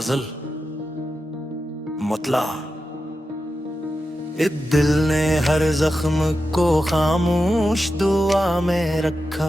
नाज़िल मुतला। इस दिल ने हर जख्म को खामोश दुआ में रखा,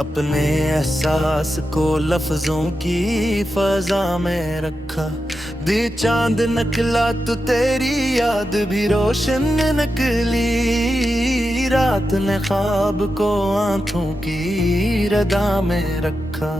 अपने एहसास को लफ्जों की फजा में रखा। दी चांद निकला तो तेरी याद भी रोशन निकली, रात ने ख्वाब को आंखों की रदा में रखा।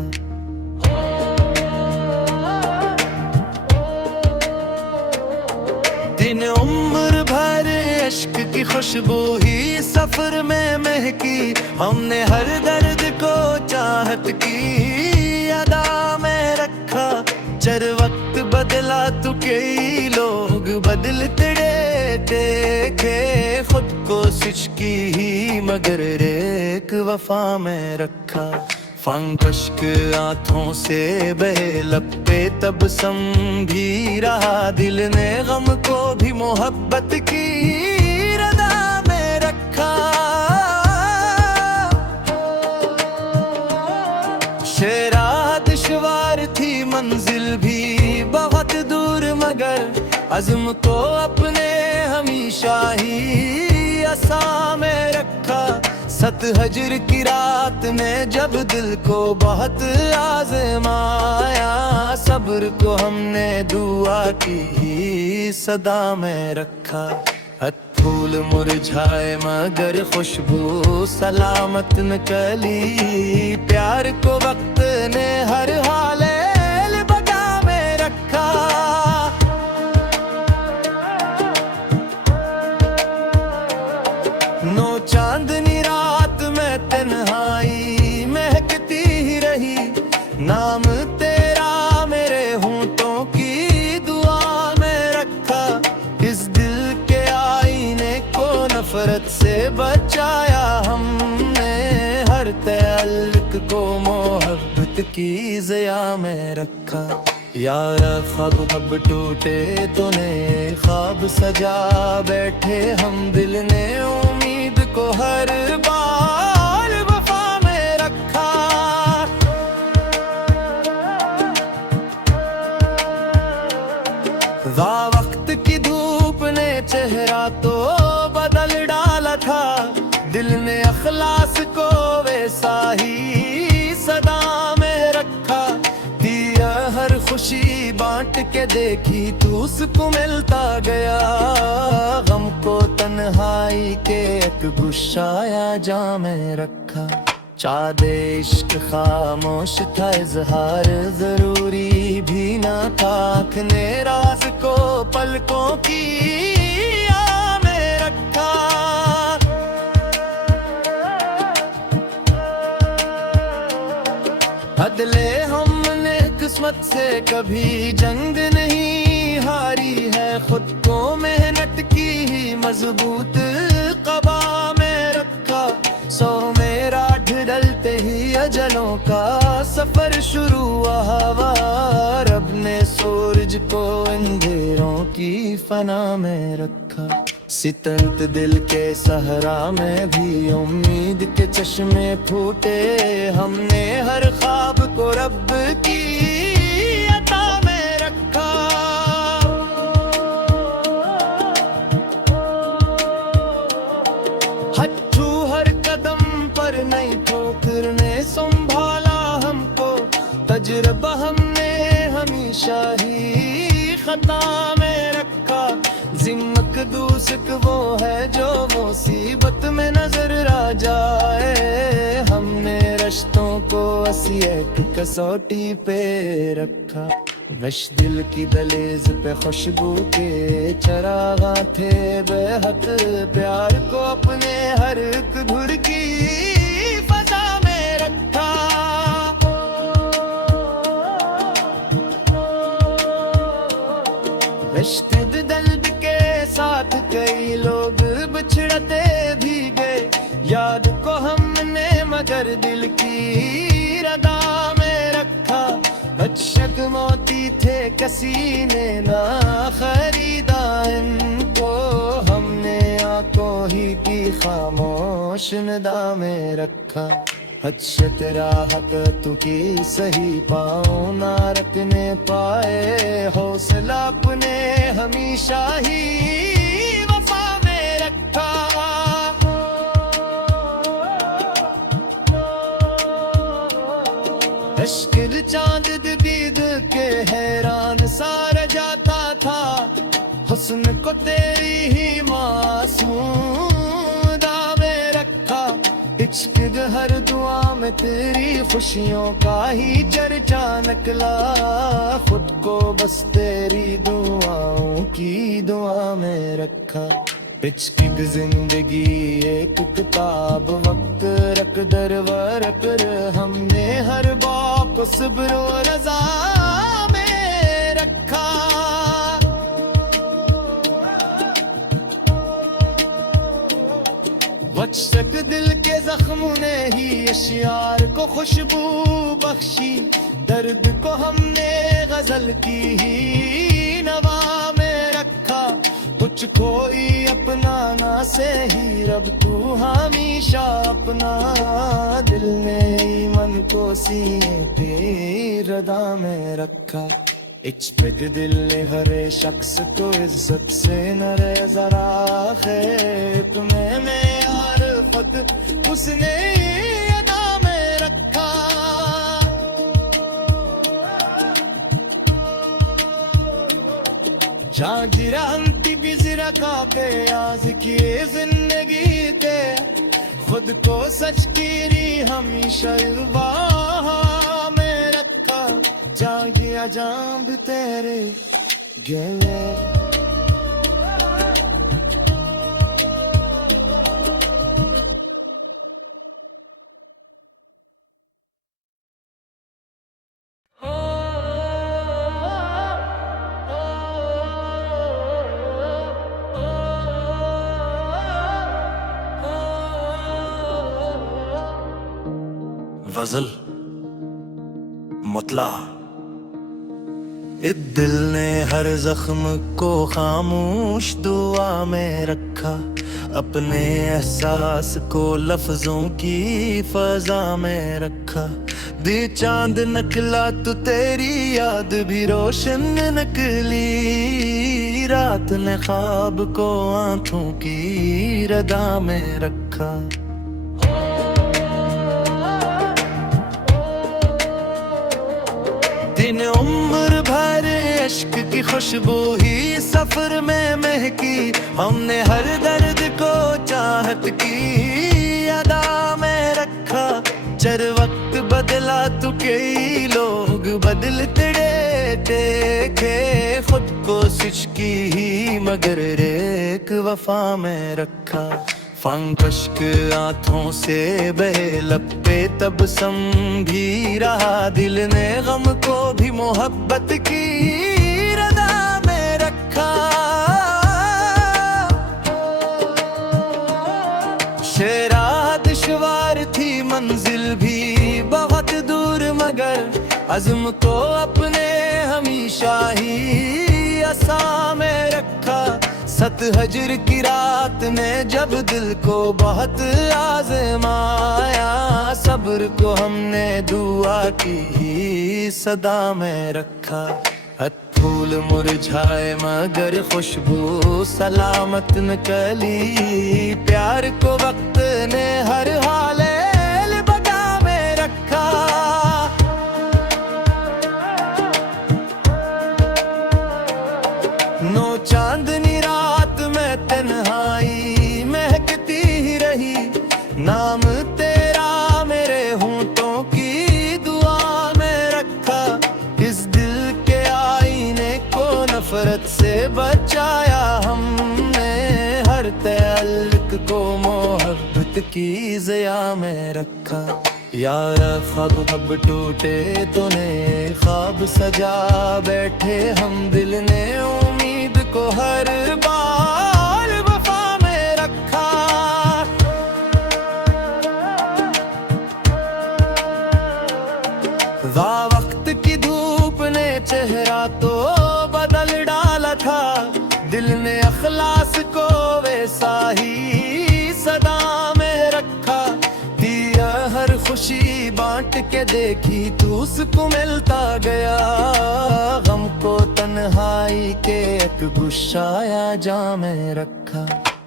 दिन उम्र भर इश्क की खुशबू ही सफर में महकी, हमने हर दर्द को चाहत की अदा में रखा। चर वक्त बदला तो कई लोग बदलते देखे, खुद कोशिश की ही मगर एक वफा में रखा। फंकश्क आंखों से बहे लब पे तब भी रहा, दिल ने गम को भी मोहब्बत की रदा में रखा। शेरा दुश्वार थी मंजिल भी बहुत दूर, मगर अज़्म को अपने हमेशा ही आसा में रखा। सत हजर की रात ने जब दिल को बहुत आज़माया, सब्र को हमने दुआ की ही सदा में रखा। फूल मुरझाए मगर खुशबू सलामत निकली, प्यार को वक्त ने हर हाले बगा में रखा। नो चांदनी रात में तन्हाई महकती ही रही, नाम तेरा मेरे होंठों की दुआ में रखा। इस दिल के आईने को नफरत से बचाया हमने, हर तअल्लुक को मोहब्बत की ज़िया में रखा। यार ख्वाब अब टूटे तो नए ख्वाब सजा बैठे हम, दिल ने उम्मीद को हर बार वफा में रखा। वक्त की धूप ने चेहरा तो बदल डाला था, दिल ने अखलास को वैसा ही सदा में रखा। दिया हर खुशी बांट के देखी तू उसको मिलता गया, गम को तन्हाई के एक गुस्साया जा में रखा। चादे इश्क खामोश था, इजहार जरूरी भी ना था, आँखने राज को पलकों की आ में रखा। बदले हमने किस्मत से कभी जंग नहीं हारी है, खुद को मेहनत की ही मजबूत क़बा में रखा। सो मेरा ढलते ही अजलों का सफर शुरू हुआ, रब ने सूरज को अंधेरों की फना में रखा। सितंत दिल के सहरा में भी उम्मीद के चश्मे फूटे, हमने हर ख्वाब को रब की अता में रखा। हट्टू हर कदम पर नई ठोकर ने संभाला हमको, तजुर्बा हमने हमेशा ही खता में रखा। जिम्मक दूसक वो है जो मुसीबत में नजर आ जाए, हमने रिश्तों को असियत कसौटी पे रखा। रश दिल की दलेज पे खुशबू के चरागा थे बेहद, प्यार को अपने हर एक धुर की फजा में रखा। रिश्ते दल्ब के साथ कई लोग बिछड़ते भी गए, याद को हमने मगर दिल की रदा में रखा। बदशक मोती थे किसी ने ना खरीदा इनको, हमने आंखों ही की खामोश निदा में रखा। अच्छा तेरा हक तू की सही पाओ ना रखने पाए, हौसला अपने हमेशा ही वफा में रखा। अश्किर चांद दीद के हैरान सारा जाता था, हुस्न को तेरी ही मासूम में रखा। इश्क हर दुआ में तेरी खुशियों का ही चर्चा निकला, खुद को बस तेरी दुआओं की दुआ में रखा। इश्क जिंदगी एक किताब वक्त रख दर वर कर, हमने हर बाप सब्र और रज़ा में रखा। वचक दिल के जख्म ने ही अशियार को खुशबू बख्शी, दर्द को हमने गजल की ही नवा में रखा। कुछ कोई अपना ना से ही रब तू हमेशा अपना, दिल ने मन को सीने पे रदा में रखा। इज्जत दिल ने हर शख्स को इज्जत से न रहे जरा, खैर में यार फत उसने अदा में रखा। जागिरा अंति बिजरा का के आज की जिंदगी ते, खुद को सच की हमेशा इल्वाह में रखा। जागिया जाम भी तेरे गले, गजल मुतला। इस दिल ने हर जख्म को खामोश दुआ में रखा, अपने एहसास को लफ्जों की फजा में रखा। दे चांद नकला तो तेरी याद भी रोशन नकली, रात ने ख्वाब को आंखों की रदा में रखा। दिन उम्र भर इश्क की खुशबू ही सफर में महकी, हमने हर दर्द को चाहत की अदा में रखा। चर वक्त बदला तो कई लोग बदलते देखे, खुद को सिचकी ही मगर एक वफा में रखा। फंकश्क आंखों से बहे लब पे तब भी रहा, दिल ने गम को भी मोहब्बत की रदा में रखा। शेरा दुश्वार थी मंजिल भी बहुत दूर, मगर अज़्म को अपने हमेशा ही आसा में रखा। सत हजर की रात ने जब दिल को बहुत आज़माया, सब्र को हमने दुआ की ही सदा में रखा। फूल मुरझाए मगर खुशबू सलामत न कली, प्यार को वक्त ने हर हाल बगा में रखा। नो चांदनी रात में तन्हाई महकती ही रही, नाम तेरा मेरे होंठों की दुआ में रखा। इस दिल के आईने को नफरत से बचाया हमने, हर तअल्लुक को मोहब्बत की ज़िया में रखा। यार ख्वाब अब टूटे तो नए ख्वाब सजा बैठे हम, दिल ने उम्मीद को हर बार वफा में रखा। वक्त की धूप ने चेहरा तो बदल डाला था, दिल ने अखलास को वैसा ही सदा में रखा। दिया हर खुशी पलट के देखी तू उसको मिलता गया। गम को तन्हाई के एक गुस्साया जाम में रखा।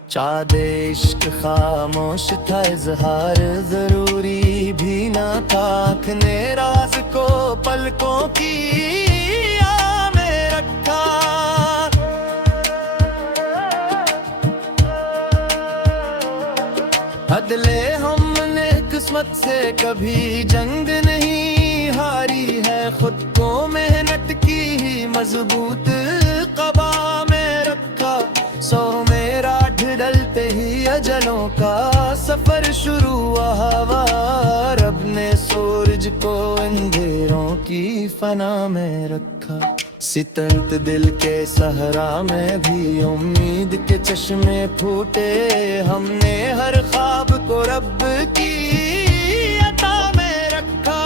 चाँदे इश्क खामोश था, इजहार जरूरी भी ना था। आँख ने राज को पलकों की आ में रखा। बदले हमने किस्मत से कभी जंग नहीं हारी है। खुद को मेहनत की ही मजबूत कबा में रखा। सो मेरा ढलते ही अजलों का सफर शुरू हुआ। रब ने सूरज को अंधेरों की फना में रखा। सितंत दिल के सहरा में भी उम्मीद के चश्मे फूटे। हमने हर ख्वाब को रब की अता में रखा।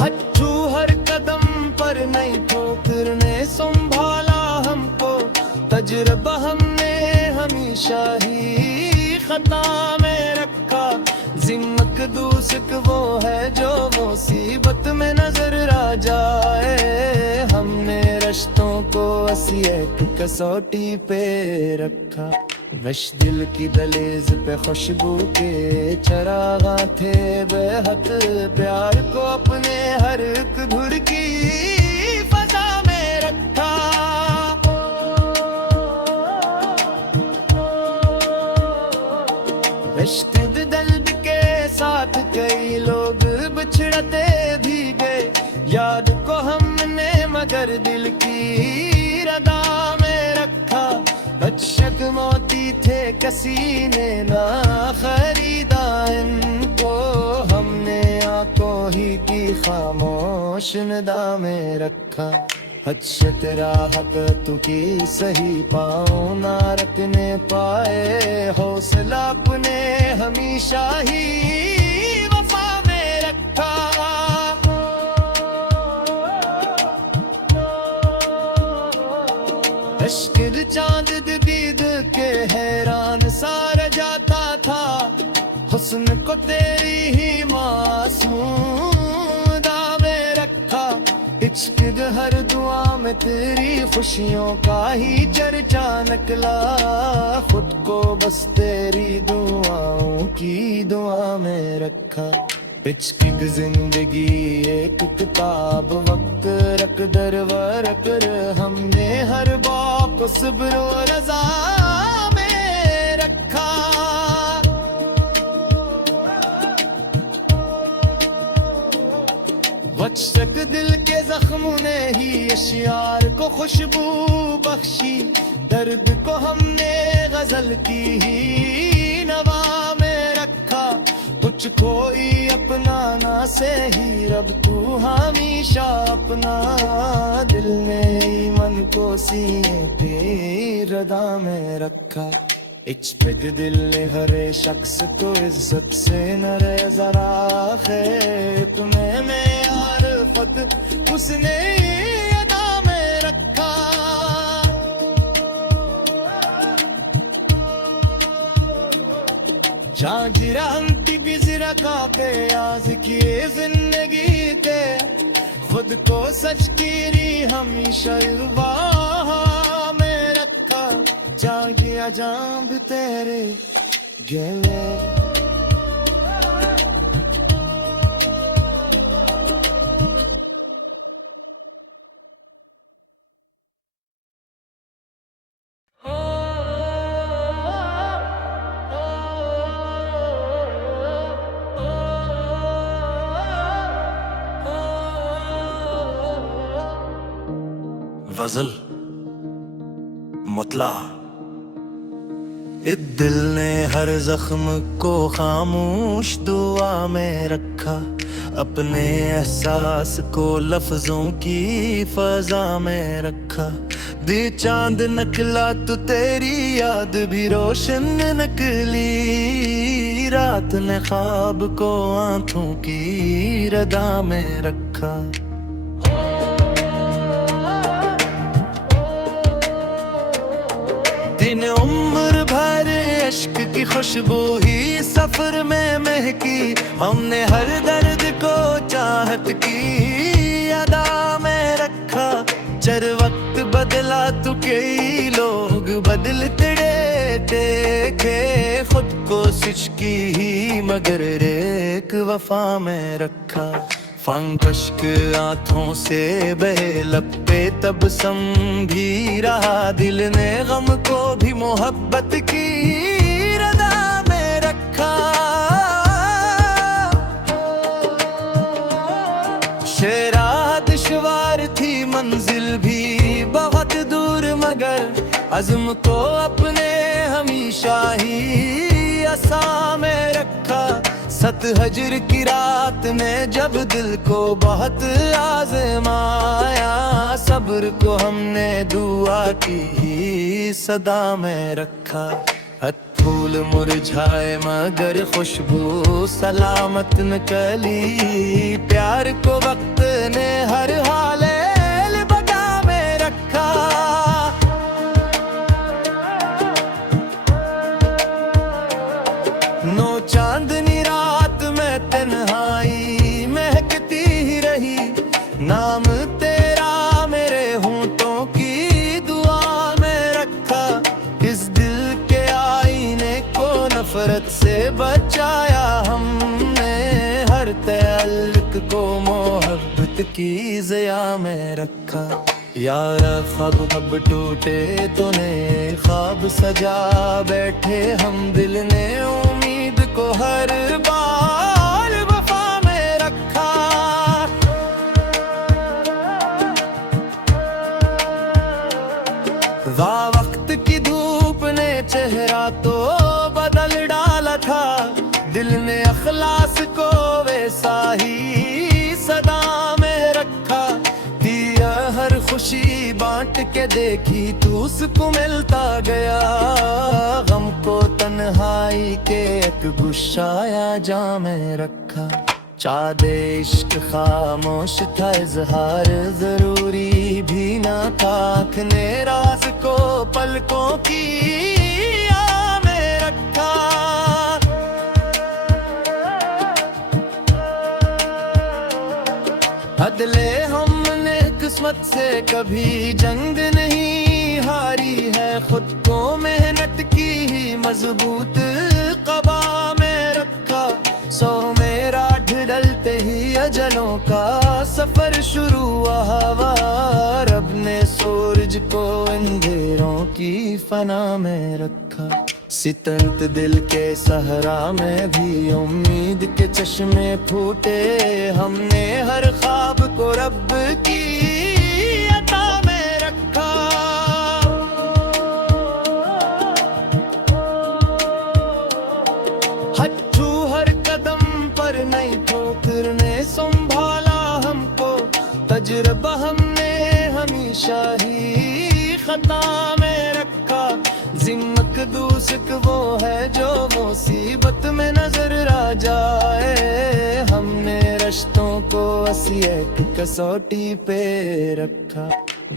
हट्ठू हर कदम पर नई ठोकर ने संभाला हमको। तजुर्बा हमने हमेशा ही खता में रखा। जिम्मक दूसक वो है जो मुसीबत में नजर आ जाए। हमने रिश्तों को असियत कसौटी पे रखा। रश दिल की दलेज पे खुशबू के चरागा थे बेहद। प्यार को अपने हर एक धुर की फजा में रखा। रिश्ते दल्ब के साथ कई लोग बिछड़ते भी गए। याद को हमने मगर दिल की रदा में रखा। बदशक मोती थे किसी ने ना खरीदा इनको। हमने आंखों ही की खामोश निदा में रखा। हदशत राहत तू की सही पाँव ना रखने पाए। हौसला अपने हमेशा ही वफा में रखा। लश्कर चांद दीद के हैरान सारा जाता था। हुस्न को तेरी ही मासूम में रखा। इश्क हर दुआ में तेरी खुशियों का ही चर्चा निकला। खुद को बस तेरी दुआओं की दुआ में रखा। इश्क जिंदगी एक किताब वक्त रख दर वरक। हमने हर बाप सब्र और रज़ा में रखा। बचक दिल के जख्म ने ही इश्यार को खुशबू बख्शी। दर्द को हमने गजल की ही नवा में रखा। कुछ कोई अपना ना से ही रब तू हमेशा अपना। दिल ने मन को सीने पे रदा में रखा। इच्पद दिल ने हरे शख्स को इज्जत से न रहे जरा। है तुम्हें मैं आरफत उसने अदा में रखा। जाजिरा अंति बिजरा का के आज किए जिंदगी ते। खुद को सच की हमेशा वाह में रखा। जागिया जाम भी तेरे गेले। गजल मुतला। इस दिल ने हर जख्म को खामोश दुआ में रखा। अपने एहसास को लफ्जों की फजा में रखा। दे चांद निकला तो तेरी याद भी रोशन निकली। रात ने ख्वाब को आंखों की रदा में रखा। दिन उम्र भर अश्क की खुशबू ही सफर में महकी, हमने हर दर्द को चाहत की अदा में रखा। चर वक्त बदला तो कई लोग बदलते देखे, खुद को सिचकी ही मगर एक वफा में रखा। फंक अश्क आंखों से बहे लब पे तब भी रहा, दिल ने गम को भी मोहब्बत की रदा में रखा। शेरा दुश्वार थी मंजिल भी बहुत दूर, मगर अज़्म को अपने हमेशा ही असा में रखा। सत हजर की रात में जब दिल को बहुत आज़माया, सब्र को हमने दुआ की ही सदा में रखा। फूल मुरझाए मगर खुशबू सलामत न कली, प्यार को वक्त ने हर हाल बगा में रखा। नो चांदनी रात में तन्हाई महकती ही रही, नाम तेरा मेरे होंठों की दुआ में रखा। इस दिल के आईने को नफरत से बचाया हमने, हर तअल्लुक को मोहब्बत की ज़िया में रखा। यार ख्वाब अब टूटे तो नए ख्वाब सजा बैठे हम, दिल ने उम्मीद को हर बार वफा में रखा। वक्त की धूप ने चेहरा तो बदल डाला था, दिल ने अखलास को वैसा ही सदा में रखा। दिया हर खुशी बांट के देखी तू उसको मिलता गया, गम को तन्हाई के एक गुस्साया जा में रखा। चादे इश्क खामोश था, इजहार जरूरी भी ना था, आँखने राज को पलकों की आ में रखा। बदले हमने किस्मत से कभी जंग नहीं हारी है, खुद को मेहनत की ही मजबूत कबा में रखा। सो मेरा ढलते ही अजलों का सफर शुरू हुआ, रब ने सूरज को अंधेरों की फना में रखा। सितंत दिल के सहरा में भी उम्मीद के चश्मे फूटे, हमने हर ख्वाब को रब की अता में रखा। हट्टू हर कदम पर नई ठोकर ने संभाला हमको, तजुर्बा हमने हमेशा ही खता में रखा। जिम्मक दूसक वो है जो मुसीबत में नजर आ जाए, हमने रिश्तों को असियत कसौटी पे रखा।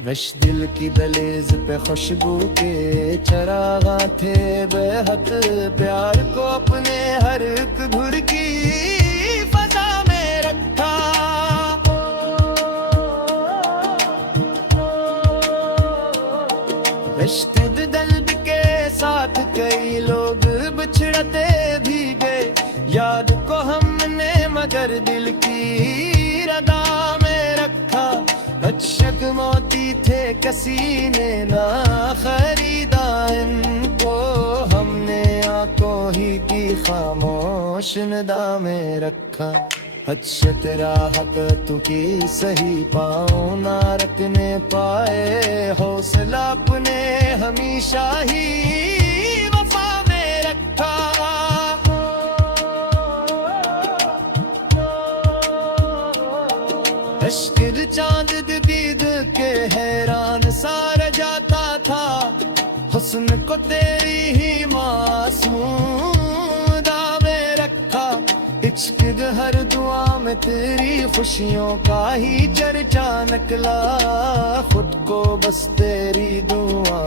वश दिल की दलेज पे खुशबू के चरागा थे बेहद, प्यार को अपने हर एक धुर की फजा में रखा। रिश्ते दल्ब के साथ कई लोग बिछड़ते भी गए, याद को हमने मगर दिल की रदा में रखा। अक्षक मोती थे किसी ने ना खरीदा इनको, हमने आंखों ही की खामोश निदा में रखा। हच्छत राहत तू की सही पाँव ना रखने पाए, हौसला अपने हमेशा ही वफा में रखा। अश्किर चांद दीद के हैरान सार जाता था, हुस्न को तेरी ही मासूम दावे रखा। इश्क हर दुआ में तेरी खुशियों का ही चर्चा निकला, खुद को बस तेरी दुआ